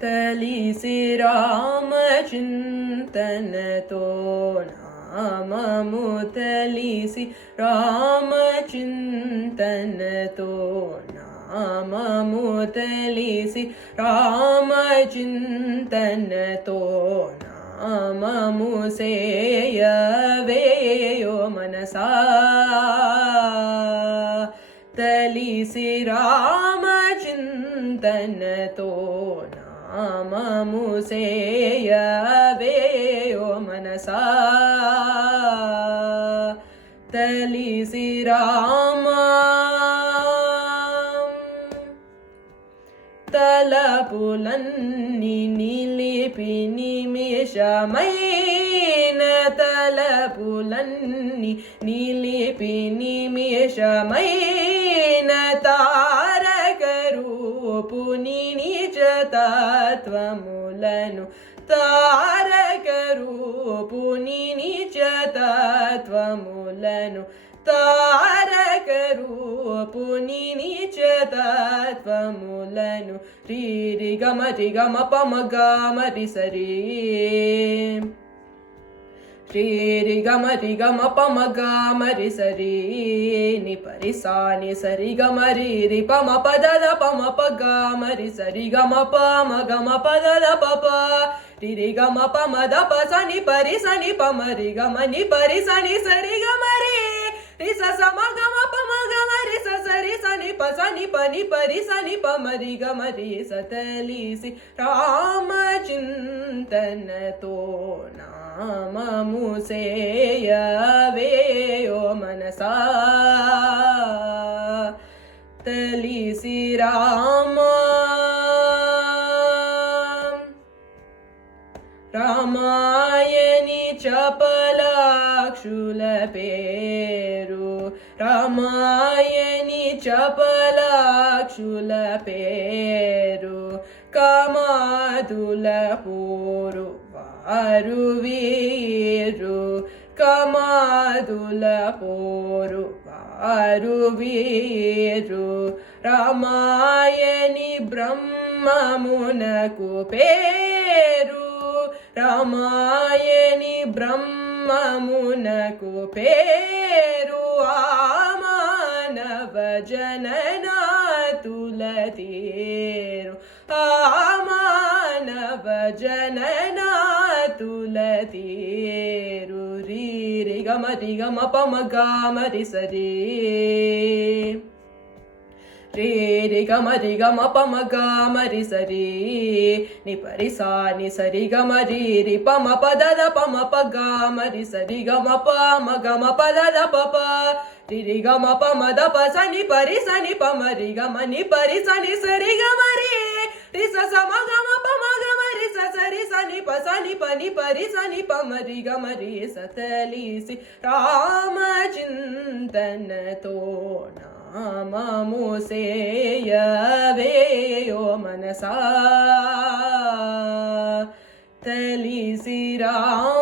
తలిసి రామచింతనతో నామము తలిసి రామచింతనతో నామము తలిసి రామచింతనతో నామము సేయవేయో మనసా తలిసి రామచింతనతో నామము సేయవేయో మనసా తలిసి రామ తలపులన్నీ నిలిపి నిమిషమైన తలపులన్నీ నిలిపి నిమిషమైన తారక రూపుని నిజతత్వములను తారక రూపుని నిజతత్వములను తారక రూపుని నిజతత్వములను రీ రి గమ పమ గమ రి సరి రీ రి గమ పమ గమ రి సరి ని పరి సా ని సరి గమ రి పమ పద పమ ప గమ రి సరి గమ పమ గమ పద పప రి గమ పమ ద ప స ని పరి స ని పమ రి గమ ని పరి స ని సరి గమ రి రి స స మ గమ పమ గమ రి స స రి స ని ప స ని ప ని పరి స ని పమ రి గమ రి స తలిసి రామచింతనతో నామము సేయవేయో మనసా తలిసి రామ రామాయణి చపలాక్షుల పేరు రామాయణి చపలాక్షుల పేరు కమాదుల పూరు వారు వీరు కమాదుల పోరు వారు వీరు రామాయణి బ్రహ్మమునకు పేరు రామాయణి బ్రహ్మమునకు పేరు మానవ జననాతుల తీరు మానవ జననాతుల తీరు రీ రి గమ పమ గమ రి సరి రే రి గమ పమ గమ రి సరి ని పరి సా ని సరి గమ రి పమ పద పమ ప గమ రి సరి గమ పమ గమ పద పప రి గమ పమ ద ప స ని పరి స ని పమ రి గమ ని పరి స ని సరి గమ రి స స మ గమ పమ గమ రి స స రి స ని ప స ని ప ని పరి స ని పమ రి గమ రి స తలిసి రామచింతనతో నామము సేయవేయో మనసా తలిసి రామ